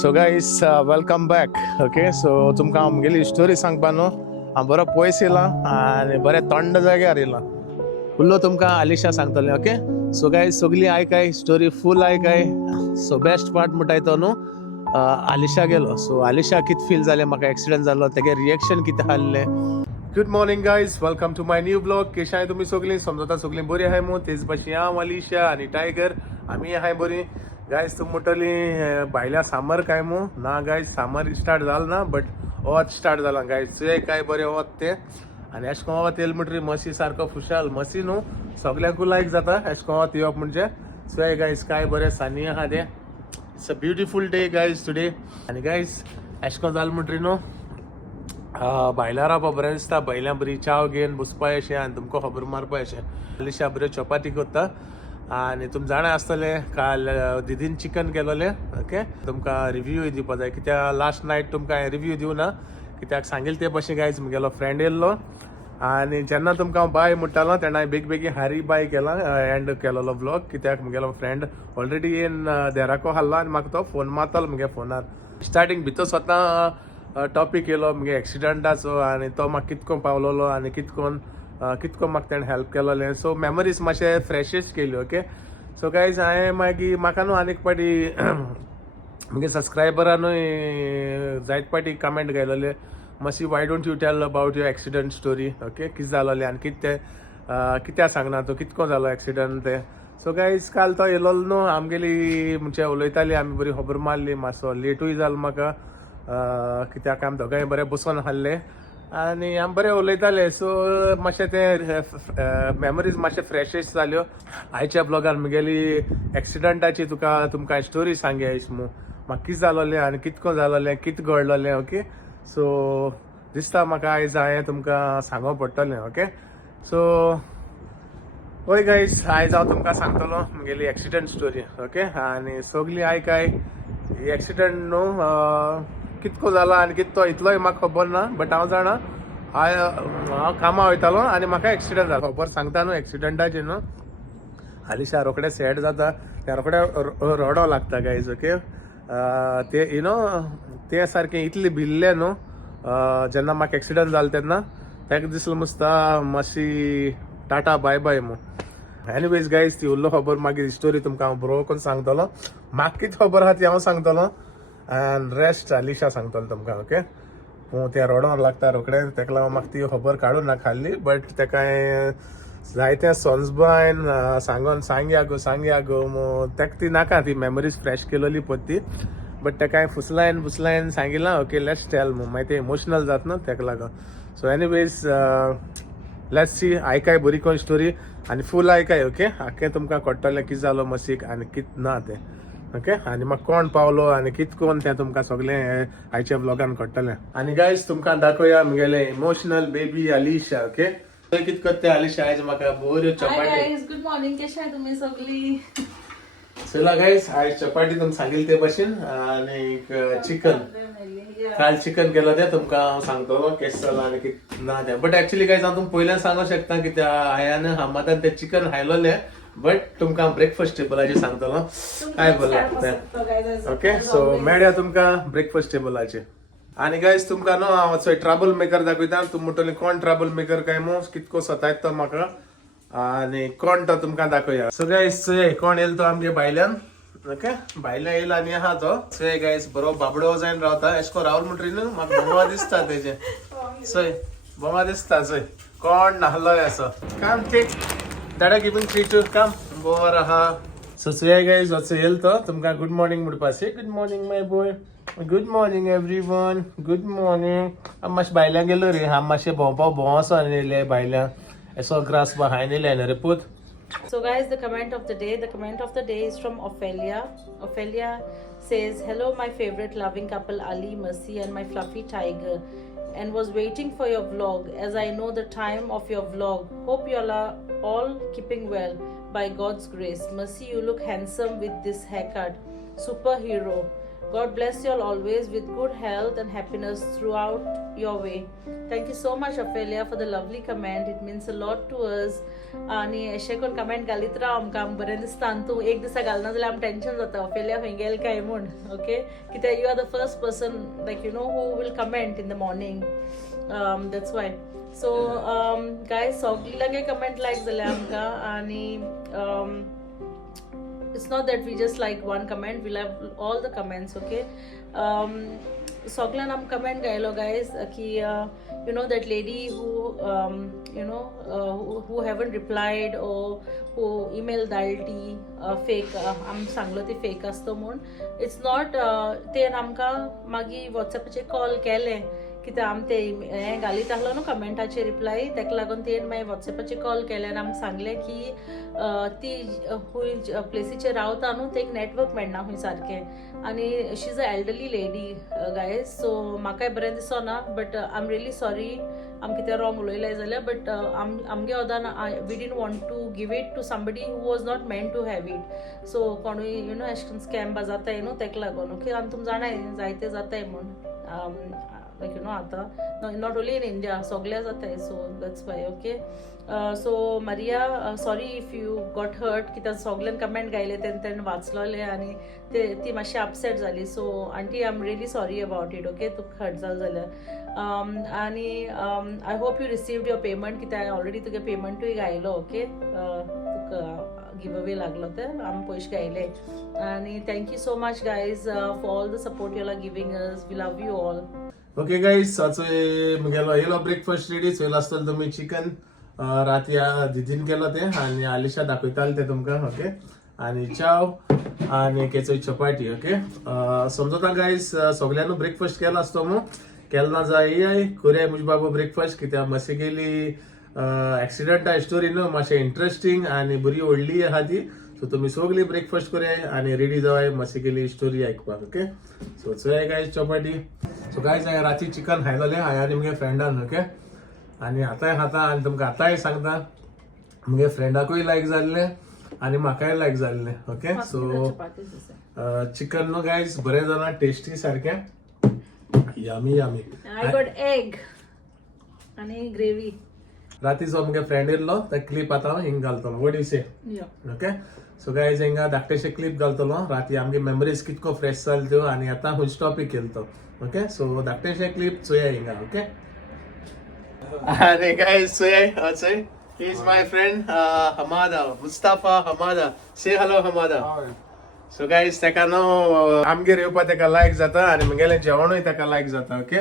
So guys welcome back. Okay, so तुमकां आमगेली story सांगपा न्हू. हांव बरो पयस येयला आनी बरे थंड जाग्यार येयला. फुल्लो तुमकां आलिशा सांगतलें. ओके, सो गाईस सगळीं आयकाय, स्टोरी फूल आयकाय. सो बेस्ट पार्ट म्हणटाय तो न्हू आलिशा गेलो. सो आलिशा कितें फील जालें, म्हाका एक्सिडेंट जालो तेगे रिएक्शन कितें आहलें. Good morning guys, welcome to my new blog. कशें आहाय तुमी सगळीं? समजता सगळीं बरी आहाय मू. तेच भाशेन हांव आलिशा आनी टायगर आमी आहाय बरी. गायज तुम म्हणटली भायल्या सामर काय मू ना गायज, सामर स्टार्ट जाल ना बट वत स्टार्ट जाला गायज. तुवें काय बरें वत ते आनी एश कोन वत येयले म्हणटरी मसी सारको खुशाल. मसी न्हू सगळ्यांकू लायक जाता एश कोन वत येवप म्हणजे. सो गायज काय बरें सानी आहा ते. It's a beautiful day guys today. आनी गायज एश कोन जालें म्हणटरी न्हू भायल्यां रावपा बरें दिसता. भायल्यां बरी चाव घेवन बसपा अशें आनी तुमकां खबर मारपा अशें. आलिशा बऱ्यो चपाती करता आनी तुम जाणा आसतले काल दिदीन चिकन केलोलें. ओके, तुमकां रिव्यू दिवपा जाय कित्याक लास्ट नायट तुमकां हांवें रिव्यू दिवं ना कित्याक सांगिल्लें ते भशेन गायज मुगेलो फ्रेंड येयल्लो आनी जेन्ना तुमकां हांव बाय म्हणटालो तेन्ना हांवें बेगीन हारी बाय केला एंड केलोलो ब्लॉग. कित्याक मुगेलो फ्रेंड ऑलरेडी येवन देराको आहलो आनी म्हाका तो फोन मारतालो मुगे फोनार. स्टार्टींग भितर स्वता टॉपीक येयलो मुगे एक्सिडंटाचो आनी तो म्हाका कितको पावलोलो आनी कितको म्हाका तेणें हेल्प केलोलें. सो मेमरीज मातशे फ्रेशेश केल्यो. ओके, सो गायज हांवें मागीर म्हाका न्हू आनीक पाटी मुगे सबस्क्रायबरानूय जायत पाटी कमेंट घायलोले मातशी why don't you tell about your accident story. Okay, कितें जालोलें आनी कित्या सांगना तूं कितको जालो एक्सिडंट ते. सो गायज काल तो येयलो न्हू आमगेली म्हणजे उलयताली आमी बरी खबर मारली. मातसो लेटूय जालो म्हाका कित्याक आमी दोगांय बरें बसून आहले आनी आमी बरें उलयताले. सो मातशें ते मेमरीज मातशे फ्रेशेश जाल्यो. आयच्या ब्लॉगार मुगेली एक्सिडंटाची तुमकां स्टोरी सांगया आयज मू म्हाका कितें जालोलें आनी कितको जालोलें कितें घडलोलें. ओके, सो दिसता म्हाका आयज हांवें तुमकां सांगो पडटलें. ओके, सो होय गायज आयज हांव तुमकां सांगतलो मुगेली एक्सिडंट स्टोरी. ओके, आनी सगळीं आयकाय. ही एक्सिडंट न्हू कितको जाला आनी कितें तो इतलोय म्हाका खबर ना बट हांव जाणा हांव कामा वयतालो आनी म्हाका एक्सिडंट जालो. खबर सांगता न्हू एक्सिडंटाची न्हू आलिशा रोखडें सॅड जाता. त्या रोखडें रडो लागता गायज. ओके, ते यू नो ते सारकें इतलें भिल्लें न्हू जेन्ना म्हाका एक्सिडंट जालो तेन्ना ताका दिसलें मुस्ता मातशी टाटा बाय बाय मू. एनीवेज गायज ती उरलो खबर मागीर स्टोरी तुमकां हांव बरो करून सांगतलो. म्हाका कितें खबर आहा ती हांव सांगतलो आनी रेस्ट आलिशा सांगतलो तुमकां. ओके, तें रडोंक लागता रोखडें तेका लागून म्हाका ती खबर काडूं ना खाल्ली बट तेका हांवें जायत्या सॉन्सबायन सांगया गो तेका ती नाका ती मेमरीज फ्रेश केलोली पद ती बट तेका हांवें फुसलायन सांगिलां. ओके, लेट्स टेल मागीर ते इमोशनल जाता न्हू तेका लागून. सो एनीवेज लेट्स सी आयकाय बरी कोण स्टोरी आनी फूल आयकाय. ओके, आख्खें तुमकां कळटलें कितें जालो मसीक आनी कितें ना तें. ओके, आनी म्हाका कोण पावलो आनी कितें कोन्न तें तुमकां सगळें आयच्या ब्लॉगान कळटलें. आनी गायज तुमकां दाखोवया मुगेलें इमोशनल बेबी आलिशा. ओके, कितें करता आलिशा आयज म्हाका बऱ्यो चपाती. गुड मॉर्निंग, कशें आहाय तुमी सगळीं? चला गायज आयज चपाती तुमकां सांगिल्ले ते भशेन आनी चिकन. काल चिकन केलो तें तुमकां हांव सांगतलो केशें जालो आनी कितें ना तें. बट एक्चुअली गायज हांव तुमकां पयल्यान सांगूंक शकता कित्याक हांवें हामातान तें चिकन खायलोलें बट तुमकां ब्रेकफास्ट टेबलाचेर सांगतलो काय बोल्ला तें. ओके, सो मेळया तुमकां ब्रेकफास्ट टेबलाचेर. आनी गायज तुमकां न्हू हांव चोय ट्रबल मेकर दाखयता. तुमी म्हणटले कोण ट्रबल मेकर काय मू कितको सतायता तो म्हाका आनी कोण तो तुमकां दाखोवया. सो गायज कोण येयलो तो आमगे भायल्यान. ओके, भायल्यान येयला आनी आहा तो. सो गायज बरो बाबडो जायन रावता एशको रावल म्हणटरी न्हू म्हाका बोवा दिसता तेजे. सोय बोवा दिसता चोय कोण नाहलोय असो. काम टेक दाडा गिविंग ट्रीट टू कम बोर आहा. सो गायज असो येयलो तो तुमकां गुड मॉर्निंग म्हणपा. Say good morning my boy. Good morning everyone. Good morning. हांव मातशें भायल्यान गेलो रे. हांव मातशें भोंवसो आनी भायल्यान एसो ग्रास भायन येयले न्ही रे पूत. So guys, the comment of the day is from Ophelia. Ophelia says, hello my favorite loving couple Ali, Mercy and my fluffy tiger, and was waiting for your vlog as I know the time of your vlog. Hope you all are all keeping well by God's grace. Mercy, you look handsome with this haircut. Superhero. God bless you all always with good health and happiness throughout your way. Thank you so much, Ophelia, for the lovely comment. It means a lot to us. आणि अशें करून comment घालीत राव आमकां बरें दिसता आनी तूं एक दिसा घालना जाल्यार आमकां टेन्शन जाता ऑफेलिया खंय गेल काय म्हूण ओके कित्याक you are the first person like you know who will comment in the morning that's why so guys सगळ्यांगे कमेंट लायक जाले आमकां आनी it's not that we just like one comment, we'll have all the comments, okay? Soglan am comment gailo guys ki you know that lady who who haven't replied or who email dalti fake am sanglo ti fake asto mon it's not te amka magi whatsapp चे call केले कित्याक आम ते हें घालीत आहलो न्हू कमेंटाचे reply ताका लागून तेण मागीर वॉट्सॅपाचेर कॉल केले आनी आमकां सांगलें की ती खूंय प्लेसीचेर रावता न्हू तें नेटवर्क मेळना खंय सारकें आनी she is a elderly lady guys so म्हाकाय बरें दिसना but I am really sorry आम कितें रॉंग उलयलें जाल्यार बट आमगे ओदान we didn't want to give it to somebody who was not meant to have it so कोणूय यू नो एश करून स्कॅम बा जाताय न्हू ताका लागून ओके आनी तुमी जाणाय जायते जाताय म्हूण like you know आता not only in India सगळ्या जाताय so that's why okay so Maria sorry if you got hurt कित्याक सगळ्यान कमेंट गायले तेन्ना वाचलोले आनी ती मातशी अपसेट जाली so aunty I am really sorry about it okay तुका हर्ट जाल जाल्यार आनी I hope you received your payment कित्याक ऑलरेडी तुगे पेमेंटूय गायलो ओके तुका गिव अवे लागलो ते आम पयशे गायले आनी thank you so much guys for all the support you are giving us we love you all okay guys आजचो मुगेलो येलो ब्रेकफास्ट रेडी चोयलो आसतलो तुमी चिकन राती दिदीन केलो ते आनी आलिशा दाखयताले ते तुमकां ओके आनी चाव आनी केचोय चपाटी ओके समजता गाईज सगळ्यांनी ब्रेकफास्ट केलो आसतो मू केलो ना जाय कोरया मुज बाबू ब्रेकफास्ट कित्याक मातशी गेली एक्सिडंटा स्टोरी न्हू मातशें इंटरेस्टिंग आनी बरी व्हडली आहा ती सो तुमी सगळी ब्रेकफास्ट करे आनी रेडी जावाय मातशी गेली स्टोरी आयकपाक ओके सो चोय गायज चपाटी सो गायज हांवें राती चिकन खायलोलें हांवें आनी म्हगे फ्रेंडान ओके आनी आतांय खाता आनी तुमकां आतांय सांगता म्हगे फ्रेंडाकूय लायक जाल्लें आनी म्हाकाय लायक जाल्लें ओके सो चिकन न्हू गायज बरें जालां टेस्टी सारकें यामी यामी I got egg आणि ग्रेवी राती जो म्हगे फ्रेंड येयल्लो ते क्लिप आतां हांव हिंग घालतलो what you say okay so guys हिंगा धाकटेशे क्लिप घालतलो राती आमगे मेमरीज कितको फ्रेश जाल त्यो आनी आतां हुंच टॉपीक येयलो ओके सो धाकटेशे क्लिप चोया हिंगा ओके आनी गायज चोया चोय he is my friend Hamada Mustafa Hamada say hello Hamada so guys तेका न्हू आमगेर येवपा तेका लायक जाता आनी म्हगेलें जेवणूय तेका लायक जाता ओके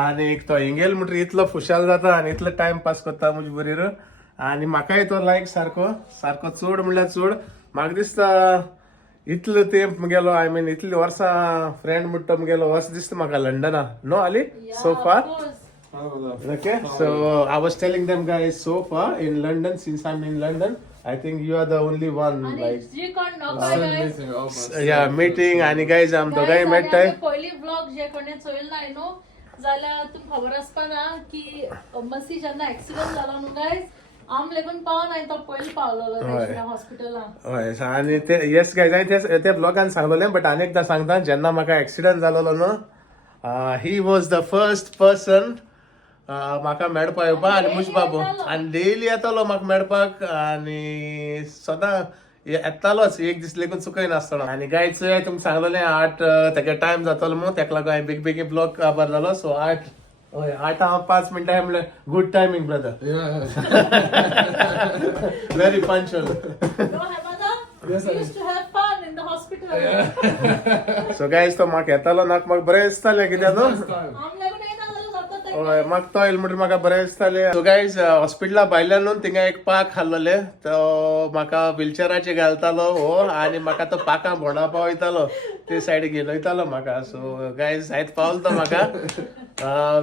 आनी तो हिंगेल म्हणटर इतलो खुशाल जाता आनी इतलो टायम पास करता म्हजे बरेर आनी म्हाकाय तो लायक सारको सारको चड म्हणल्यार चड म्हाका दिसता इतलो तेंप मुगेलो आय मीन इतली वर्सां फ्रेंड म्हणटा मुगेलो वर्स दिसता म्हाका लंडना नो आली so far okay so I was telling them guys so far in London since I am in London I think you are the only one like yeah meeting आणि guys आम दोगांय मेळटाय पयली व्लॉग जे कोणे चोयल ना न्हू जाल्यार तुमकां खबर आसपा ना की मसी जेन्ना एक्सिडेंट जालो न्हू गायज आम लेगून पावन हांवें तो पयली पावलोलो हॉस्पिटलांत हय आनी ते येस गायज हांवें ते ब्लॉगान सांगलोलें बट आनी एकदां सांगता जेन्ना म्हाका एक्सिडेंट जालोलो न्हू he was the first person म्हाका मेळपा येवपा आनी मुज बाबू आनी डेली येतालो म्हाका मेळपाक आनी सदां येतालोच एक दीस लेगून चुकय नासतना आनी गायज तुमकां सांगलोलें 8 तेका टायम जातलो मू तेका लागून हांवें बेग बेगी ब्लॉग काबार जालो सो 8 हय 8:05 मिनटां म्हणल्यार good timing brother very punctual so guys तो म्हाका येतालो म्हाका बरें दिसतालें कित्याक न्हू हय म्हाका तो येयलो म्हणटकीर म्हाका बरें दिसतालें सो गायज हॉस्पिटला भायल्यान न्हू थिंगा एक पाक हाडलोले तो म्हाका व्हिलचॅराचेर घालतालो हो आनी म्हाका तो पाकां भोंवडावपा वयतालो ते सायडीक घेवन वयतालो म्हाका सो गायज आयज पावलो तो म्हाका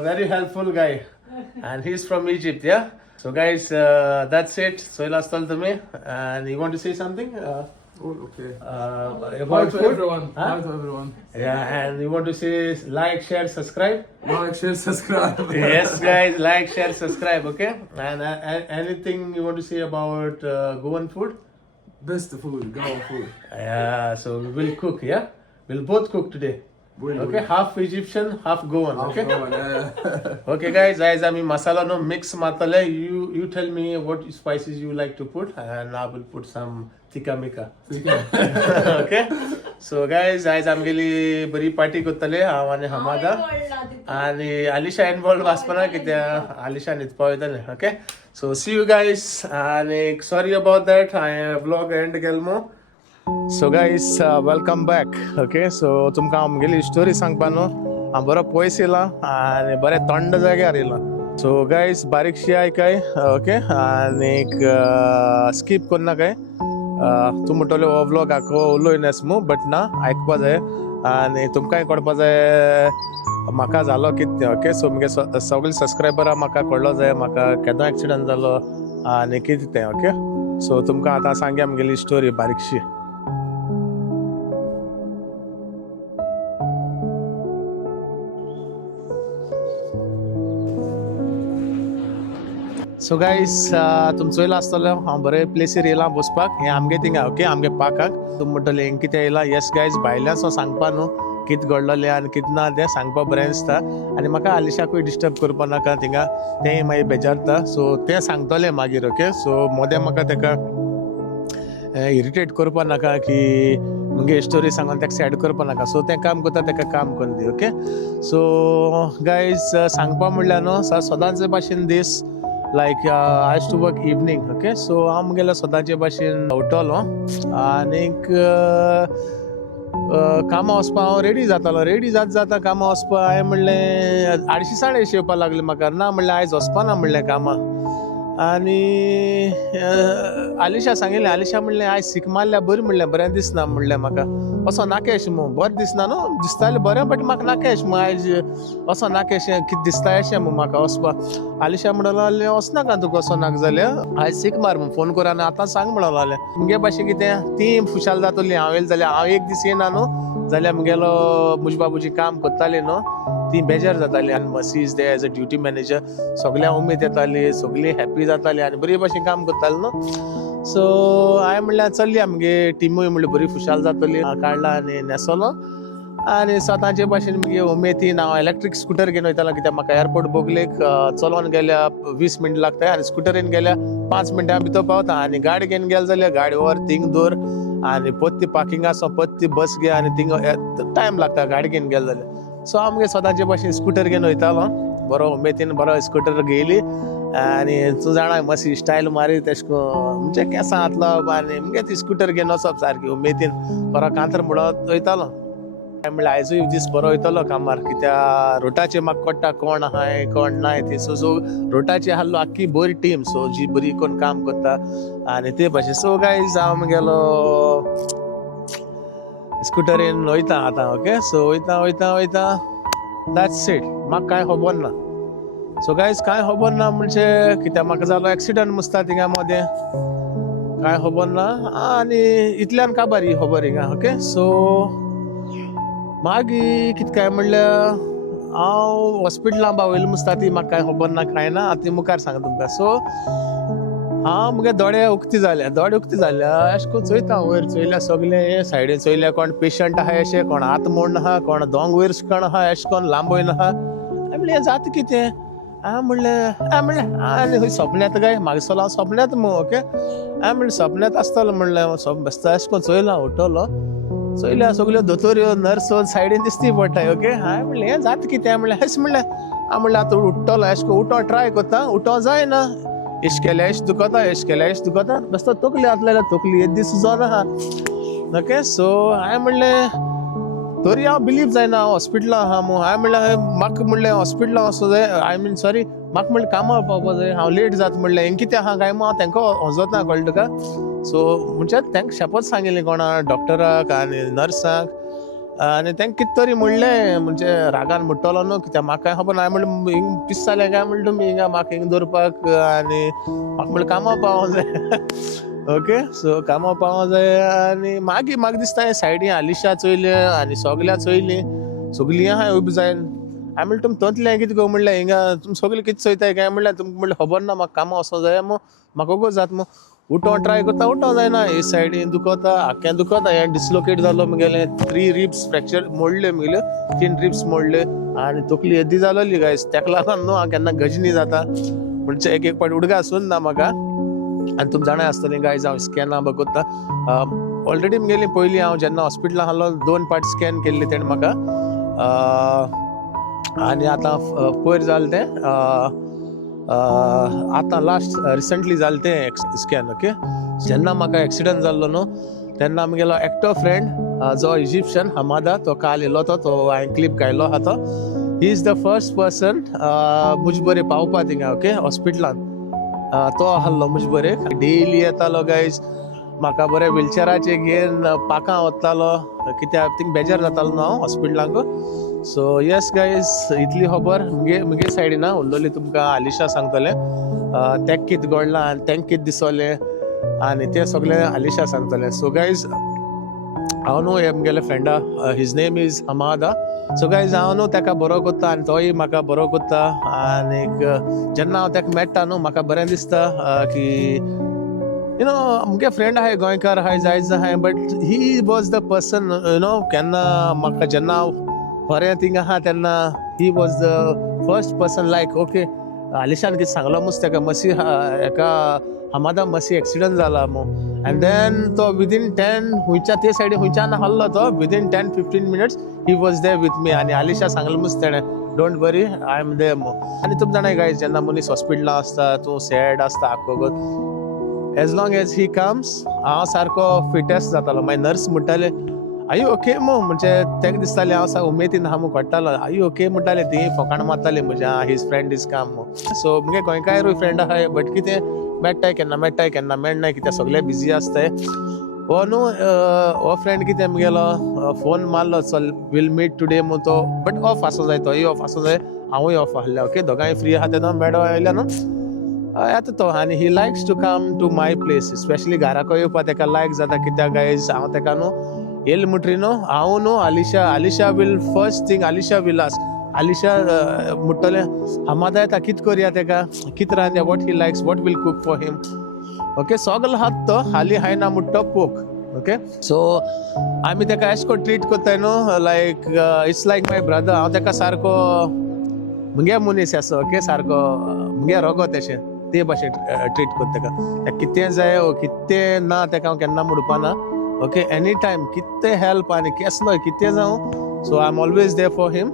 very helpful guy and he is from Egypt या सो गायज दॅट्स इट चोयलो आसतलो तुमी and you want to say something Okay. About to food? everyone. Huh? Hi to everyone. Yeah, and you want to say like, share, subscribe? Like, share, subscribe. Yes, guys, like, share, subscribe, okay? And anything you want to say about Goan food? Best food, Goan food. Yeah, so we will cook, yeah? We'll both cook today. Okay, half Egyptian, half Goan. Okay. Yeah. Okay, guys, आम्ही मसाला no mix मातले. You tell me what spices you like to put, and I will put some tikka mika. Okay. So guys, आमगेली बरी party करतले हांव आनी Hamada आणि Alisha involve आसपना कित्याक Alisha न्हिदपा वयतले. Okay. So see you guys, आणि sorry about that. हांवें vlog end केलो. So guys welcome back. Okay, so तुमकां आमगेली स्टोरी सांगपा न्हू. हांव बरो पयस येयला आनी बरे थंड जाग्यार येयला. So guys बारीकशी आयकाय. ओके, आनीक स्कीप करना काय. तूं म्हणटले हो व्लॉग आख्खो उलोयनास मू, बट ना, आयकपा जाय आनी तुमकांय कळपा जाय म्हाका जालो कितें. ओके, सो मुगे सगळे सबस्क्रायबरां म्हाका कळलो जाय म्हाका केदो एक्सिडंट जालो आनी कितें तें. ओके, सो तुमकां आतां सांगया आमगेली स्टोरी बारीकशी. सो गाईस तुम चोयला आसतलो हांव बरे प्लेसीर येयला बसपाक. हें आमगे थिंगा. ओके, आमगे पार्काक. तुम म्हणटले हें कितें येयला. येस गायज, भायल्यान सांगपा न्हू कितें घडलोलें आनी कितें ना तें सांगपा बरें दिसता. आनी म्हाका आलिशाकूय डिस्टर्ब करपा नाका थिंगा, तें मागीर बेजारता. सो तें सांगतलें मागीर. ओके, सो मोदें म्हाका तेका इरिटेट करपा नाका की मुगे स्टोरी सांगून तेका सॅड करपा नाका. सो तें काम करता तेका काम करून दी. ओके, सो गायज सांगपा म्हणल्यार न्हू सदांचे भाशेन दीस like I used to work evening. Okay, so हांव मुगेलो सदांचे भाशेन उठलो आनीक कामां वचपा हांव रेडी जातालो. रेडी जाता कामां वचपा हांवें म्हणलें 8:30 येवपा लागलें म्हाका. ना म्हणलें आयज वचपाना म्हणलें कामां. आनी आलिशा सांगिल्लें. आलिशा म्हणलें आयज सीक मारल्या बरी म्हणलें, बरें दिसना म्हणलें म्हाका. वचो नाका अशें मू, बरें दिसना न्हू. दिसतालें बरें, बट म्हाका नाका अशें मू आयज वचो नाका अशें कितें दिसता अशें मू म्हाका वचपा. आलिशा म्हणलो वचनाका तुका वचो नाका जाल्यार आयज सीक मार म्हूण फोन कर आनी आतां सांग म्हणलो जाल्यार. मुगे भाशेन कितें ती खुशाल जातली. हांव येयलें जाल्यार हांव एक दीस येना न्हू जाल्यार मुगेलो मुजी बाबूजी काम करताली न्हू ती बेजार जाताली. आनी Mercy is there as a duty manager. सगळ्यां उमेद येताली, सगळीं हॅप्पी जाताली आनी बरे भाशेन काम करताली न्हू. सो हांवें म्हणल्यार चलया आमगे टिमूय म्हणल्यार बरी खुशाल जातली. काडला आनी न्हेसलो आनी स्वताचे भाशेन मुगे उमेदीन हांव इलेक्ट्रीक स्कुटर घेवन वयतालो. कित्याक म्हाका एअरपोर्ट बोगलेक चलोन गेल्या 20 मिनट लागता आनी स्कुटरीन गेल्या 5 मिनटां भितर पावता. आनी गाडी घेवन गेले जाल्यार गाडी व्हर थिंग दवर आनी पत्ती पार्किंग आसा पत्ती बस घे आनी थिंग टायम लागता गाडी घेवन गेले जाल्यार. सो हांव मुगे स्वताचे भाशेन स्कुटर घेवन वयतालो. बरो उमेदीन बरो स्कुटर घेयली आनी तूं जाणा मातशी स्टायल मारी तेशें कोन्न म्हणजे केंसां हातलो आनी मुगे ती स्कुटर घेवन वचप सारकी उमेदीन बरो कांतर म्हणत वयतालो. म्हणल्यार आयजूय दीस बरो वयतलो कामार कित्याक रोटाचेर म्हाका कळटा कोण आहाय कोण नाय ती. सो रोटाचेर आहलो आख्खी बरी टीम, सो जी बरी कोण काम करता आनी ते भाशेन. सो गायज हांव मुगेलो स्कुटरीन वयता आतां. ओके, सो वयता दॅट्स इट. म्हाका कांय खबर ना. सो गायज कांय खबर ना म्हणजे कित्याक म्हाका जालो एक्सिडंट मुसता थिंगा मोदें कांय खबर ना आनी इतल्यान काबार ही खबर हिंगा. ओके, सो मागीर कितें काय म्हणल्यार हांव हॉस्पिटलां पावयलें मुसता ती म्हाका कांय खबर ना कांय ना. आतां मुखार सांग तुमकां. सो हांव मुगे दोळे उक्ती जाल्या अशें करून चोयता वयर. चोयल्या सगळे सायडीन चोयल्या कोण पेशंट आहाय अशें, कोण हात मोडन आहा, कोण दोंग वयर कोण आहा अशें कोन्न लांबोयन आहा. हांवें म्हणलें हें जाता कितें. हांवें म्हणलें आनी खंय सपन्यांत काय म्हाका दिसलो हांव सपन्यांत मू. ओके, हांवें म्हणलें सपन्यांत आसतलो म्हणलें बेस्ता अशें करून चोयलां. उठलो चोयल्या सगल्यो दोतोऱ्यो नर्सो सायडीन दिसती पडटाय. ओके, हांवें म्हणलें हें जाता कितें. हांवें म्हणलें अशें म्हणलें हांव म्हणलें आतां उठ्ठलो अशें करून उठो ट्राय करता. उठो जायना. इश केल्या इश दुखता बेस्ता तकली आतलेल्या तकली एक दीस सुजोन आहा. ओके, सो हांवें म्हणलें तरी हांव बिलीव जायना हांव हॉस्पिटलां आहा मू. हांवें म्हणलें म्हाका म्हणलें हॉस्पिटलां वचूं जाय. आय मीन सॉरी म्हाका म्हणलें कामार पावपा जाय. हांव लेट जाता म्हणलें हें कितें आहा काय मू. हांव तांकां वचोता कळ्ळें तुका. सो म्हणजे तांकां शेपत सांगिल्लें कोणा डॉक्टराक आनी नर्सांक आनी तांकां कितें तरी म्हणलें म्हणजे रागान म्हणटलो न्हू कित्याक म्हाका कांय खबर ना. हांवें म्हणलें हिंग पीस जालें काय म्हणलें तुमी हिंगा म्हाका हिंग दवरपाक आनी म्हाका म्हणलें कामार पावों जाय. ओके, सो कामार पावों जाय आनी मागीर म्हाका दिसता हें सायडीन आलिशा चोयलें आनी सगल्या चोयलीं सगलीं आहाय उबी जायन. हांवें म्हणलें तुमी तोंतलें कितें गो म्हणलें हिंगा तुमी सगळीं कितें चोयताय काय म्हणलें तुमकां म्हणलें खबर ना म्हाका कामां वचों जाय मू म्हाका उगो जाता मू. उठोवंक ट्राय करता उठोवंक जायना हे सायडीन दुखता आख्यान दुखता हे डिस्लोकेट जालो म्हगेले 3 रिब्स फ्रॅक्चर मोडले म्हगेल्यो 3 रिब्स मोडले आनी तकली येदी जालोली गायज तेका लागून न्हू हांव केन्ना गजनी जाता म्हणजे एक एक पाटी उडका आसून ना म्हाका आनी तुमी जाणाय आसतलीं गायज हांव स्कॅनां बगता ऑलरेडी म्हगेली पयलीं हांव जेन्ना हॉस्पिटलांत आहलो 2 पाटी स्कॅन केल्ली तेणें म्हाका आनी आतां पयर जालें तें आतां लास्ट रिसंटली जालें तें स्कॅन ओके जेन्ना म्हाका एक्सिडंट जाल्लो न्हू तेन्ना आमगेलो एकटो फ्रेंड जो इजिप्शियन हमादा तो काल येयलो तो हांवें क्लिप घायलो आहा तो he is the first person मुजे बरें पावपा थिंगा ओके हॉस्पिटलांत तो आहलो मुजे बरें डेली येतालो गायज म्हाका बरें व्हिलचॅराचेर घेवन पाकां वतालो कित्याक थिंग बेजार जातालो न्हू हांव हॉस्पिटलांक सो येस गायज इतली खबर मुगे सायडीन उरलोली तुमकां आलिशा सांगतलें तें कितें घडलां आनी तेंक कितें दिसोलें आनी तें सगळें आलिशा सांगतलें सो गायज हांव न्हू हे म्हगेले फ्रेंडा his name is Hamada so guys हांव न्हू तेका बरो कोत्ता आनी तोय म्हाका बरो कोत्ता आनीक जेन्ना हांव तेका मेळटा न्हू म्हाका बरें दिसता की यू नो मुगे फ्रेंड आहाय गोंयकार आहाय जायज आहाय but he was the person you know केन्ना म्हाका जेन्ना हांव खरें थिंग आहा तेन्ना he was the first person like okay आलिशान कितें सांगलो मुस तेका मसी हेका हमादा मसी एक्सिडंट जाला मो एंड देन तो विदीन 10 हुंयच्या ते सायडीन हुंयच्यान आहलो तो within 10-15 minutes he was there with me आनी आलिशा सांगलो मुस तेणें डोंट वरी आय एम देर मो आनी तुमी जाणाय गायज जेन्ना मनीस हॉस्पिटलांत आसता तूं सॅड आसता आख्खो as long as he comes हांव सारको फिटेस्ट जातालो मागीर नर्स म्हणटाले आय यू ओके मो म्हणजे तेका दिसतालें हांव उमेदीन आहा मो कोट्टालो आय यू ओके म्हणटालें ती फकाण मारताली म्हज्या हीज फ्रेंड इज काम मो सो मुगे गोंयकारूय फ्रेंड आहाय बट कितें मेळटाय केन्ना मेळनाय कित्याक सगळे बिजी आसताय हो न्हू हो फ्रेंड कितें मुगेलो फोन मारलो चल वील मीट टुडे मो तो बट ऑफ आसूं जाय तोय ऑफ आसूं जाय हांवूय ऑफ आहले ओके दोगांय फ्री आहा तेन्ना मेळो आयल्या न्हू येता तो आनी he likes to come to my place specially घराको येवपा तेका लायक जाता कित्याक गायज हांव तेका न्हू येयले म्हणटरी न्हू हांव न्हू Alisha will first thing Alisha will Alisha म्हणटलें हमादा येता कितें करया तेका कितें रांदया what he likes what will cook for him okay सगळो हात तो हाली हायना म्हणटो पोक ओके सो आमी तेका एशे कोन्न ट्रीट कोत्ताय न्हू like it's like my brother हांव तेका सारको मुगे मनीस असो ओके सारको मुगे रगत अशें ते भाशेन ट्रीट कोत्ता तेका कितें जाय कितें ना तेका हांव केन्ना म्हणपाना ओके एनी टायम कितें हेल्प आनी केसलोय कितें जावं so I am always there for him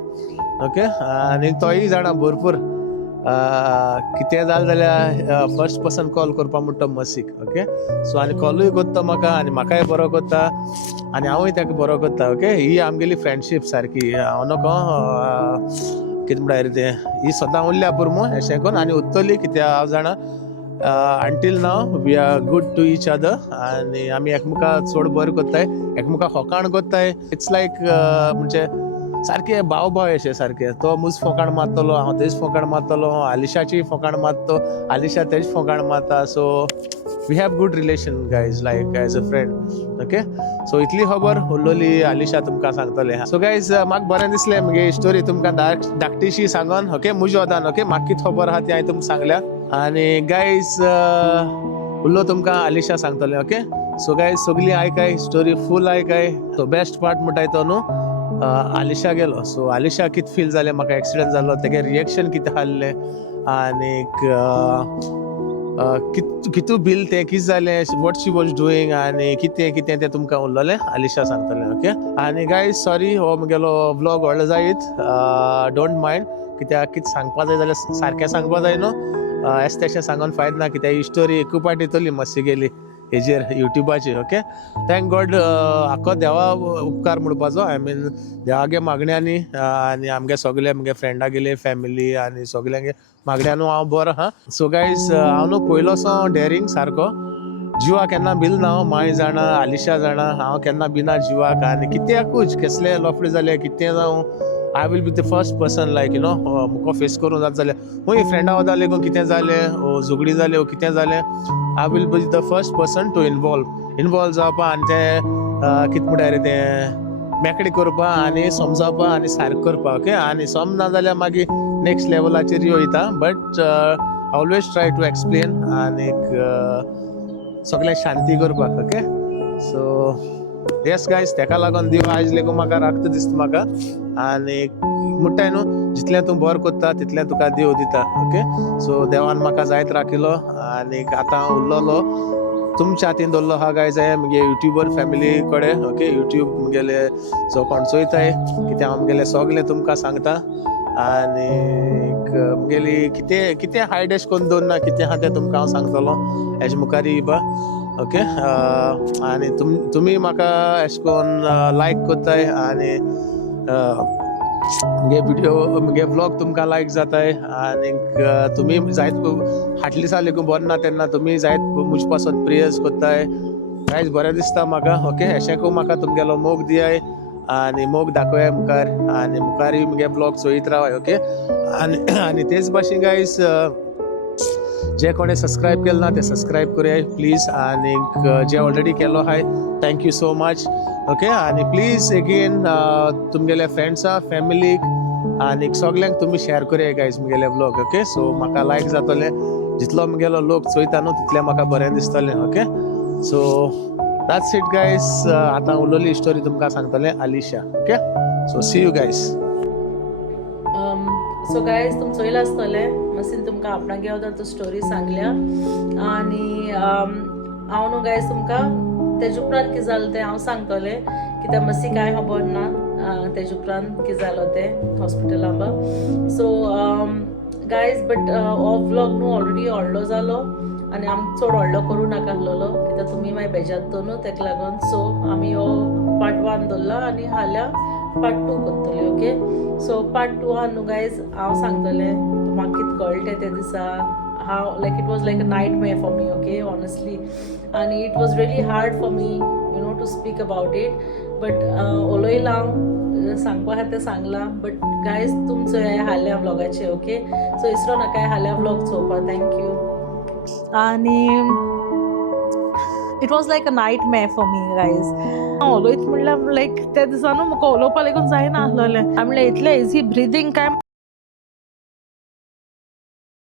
okay आनी तोय जाणा भरपूर कितें जालें जाल्यार फर्स्ट पर्सन कॉल करपा म्हणटा मसीक ओके सो आनी कॉलूय कोत्ता म्हाका आनी म्हाकाय बरो कोत्ता आनी हांवूय तेका बरो कोत्ता ओके ही आमगेली फ्रेंडशीप सारकी हांव नको कितें म्हणटा तें ही सदां उरल्या पुरमू अशें करून आनी उत्तली कित्याक हांव जाणा until now we are good to each other आनी आमी एकमेका चड बरें कोत्ताय एकमेका होकाण कोत्ताय इट्स लायक म्हणजे सारके भाव अशें सारके तो मुज फोकाण मारतलो हांव तेज फोकाण मारतलो आलिशाची फोकाण मारतो आलिशा तेज फोकाण मारता so we have good relation guys like as a friend okay so इतली खबर उरलोली आलिशा तुमकां सांगतलें सो गायज म्हाका बरें दिसलें म्हगे स्टोरी तुमकां धाकटीशी सांगोन ओके म्हज्या वदान ओके म्हाका कितें खबर आहा ती हांवें तुमकां सांगल्या आनी गायज उरलो तुमकां आलिशा सांगतलें ओके सो गायज सगळीं आयकाय स्टोरी फूल आयकाय तो बेस्ट पार्ट म्हणटाय तो न्हू आलिशा गेलो सो आलिशा कितें फील जालें म्हाका एक्सिडंट जालो तेगे रिएक्शन कितें आहलें आनीक कितू बील तें कितें जालें वॉट शी वॉज डुईंग आनी कितें तें तुमकां उरलोलें आलिशा सांगतलें ओके आनी गायज सॉरी हो म्हगेलो व्लॉग व्हडलो जायत डोंट मायंड कित्याक कितें सांगपा जाय जाल्यार सारकें सांगपा जाय न्हू एस तेशें सांगून फायद ना कित्याक ही स्टोरी एकू पाटी येतली मस्सी गेली हेजेर युट्यूबाचेर ओके थँक गॉड आख्खो देवा उपकार म्हणपाचो आय मीन देवागे मागण्यांनी आनी आमगे सगळे म्हगे फ्रेंडा गेले फॅमिली आनी सगळ्यांगे मागण्यांनू हांव बरो आहा सो गायज हांव न्हू पयलोसो डेरींग सारको जिवाक केन्ना भिल ना माय जाणा आलिशा जाणा हांव केन्ना भिना जिवाक आनी कित्याकूच कसले लफडे जाले कितें जावं I will be the first person like you know मुको फेस करूं जाता जाल्यार खूंय फ्रेंडा वदा लेगून कितें जालें ओ झगडी जाली ओ कितें जालें I will be the first person to involve जावपा आनी तें कितें म्हणटा रे तें मेकळी करपा आनी समजावपा आनी सारकें करपा ओके आनी समजना जाल्यार मागीर नेक्स्ट लेवलाचेर वयता but always try to explain आनीक सगळें शांती करपाक ओके सो येस गायज तेका लागून देव आयज लेगून म्हाका राखता दिसता म्हाका आनी म्हणटाय न्हू जितलें तूं बरें करता तितलें तुका देव दिता ओके सो देवान म्हाका जायत राखिलो आनी आतां उरलोलो तुमच्या हातीन दवरलो आहा गायज म्हगे युट्यूबर फॅमिली कडेन ओके युट्यूब म्हगेले जो कोण चोयताय कितें हांव म्हगेलें सगलें तुमकां सांगता आनी म्हगेली कितें कितें हायड एश कोन्न दवरना कितें आहा तें तुमकां हांव सांगतलो हेजे मुखारी बा ओके आनी तुमी म्हाका एश कोन्न लायक कोत्ताय आनी म्हगे विडियो म्हगे व्लॉग तुमकां लायक जाताय आनी तुमी जायत फाटल्या दिसा लेगून बरें ना तेन्ना तुमी जायत मुज पासून प्रेयर्स कोत्ताय कांयच बरें दिसता म्हाका ओके अशेंकू म्हाका तुमगेलो मोग दियाय आनी मोग दाखोवया मुखार आनी मुखारूय म्हगे ब्लॉग चोयत रावाय ओके आनी तेच भाशेन गायज जे कोणें सबस्क्रायब केलें ना ते सबस्क्रायब करूया प्लीज आनी जे ऑलरेडी केलो आहाय थँक्यू सो मच ओके आनी प्लीज एगेन तुमगेले फ्रेंड्सा फॅमिलीक आनी सगल्यांक तुमी शेअर करूया गायज म्हगेले ब्लॉग ओके सो म्हाका लायक जातले जितलो म्हगेलो लोक चोयता न्हू तितलें म्हाका बरें दिसतलें okay so that's it guys आतां उलोवली स्टोरी तुमकां सांगतलें Alisha okay so see you guys so guys तुम चोयला आसतलें मसीन तुमकां आपणाक घेवता तो स्टोरी सांगल्या आनी हांव न्हू गायज तुमकां तेजे उपरांत कितें जालें तें हांव सांगतलें कित्याक मसी कांय खबर ना तेजे उपरांत कितें जालो तें हॉस्पिटलान बा सो गायज बट हो व्लॉग न्हू ऑलरेडी व्हडलो जालो आनी आमी चड व्हडलो करूं नाका आसलेलो कित्याक तुमी मागीर बेजारतो न्हू तेका लागून सो आमी हो पार्ट 1 दवरला आनी हाल्या पार्ट 2 करतली ओके सो पार्ट 2 न्हू गायज हांव सांगतलें म्हाका कितें कळटें ते दिसा how like it was like a nightmare for me okay honestly and it was really hard for me you know to speak about it but उलोयला सांगपा खातीर सांगला but guys तुमचो हे हाल्या व्लॉगाचे ओके सो इसरो नाका हाल्या व्लॉग चोवपा थँक्यू आनी it was like a nightmare for me guys उलोयत म्हणल्यार लायक त्या दिसा न्हू म्हाका उलोवपा लेगून जायना आसलोलें आमी म्हणलें इतलें इजी ब्रिदींग काय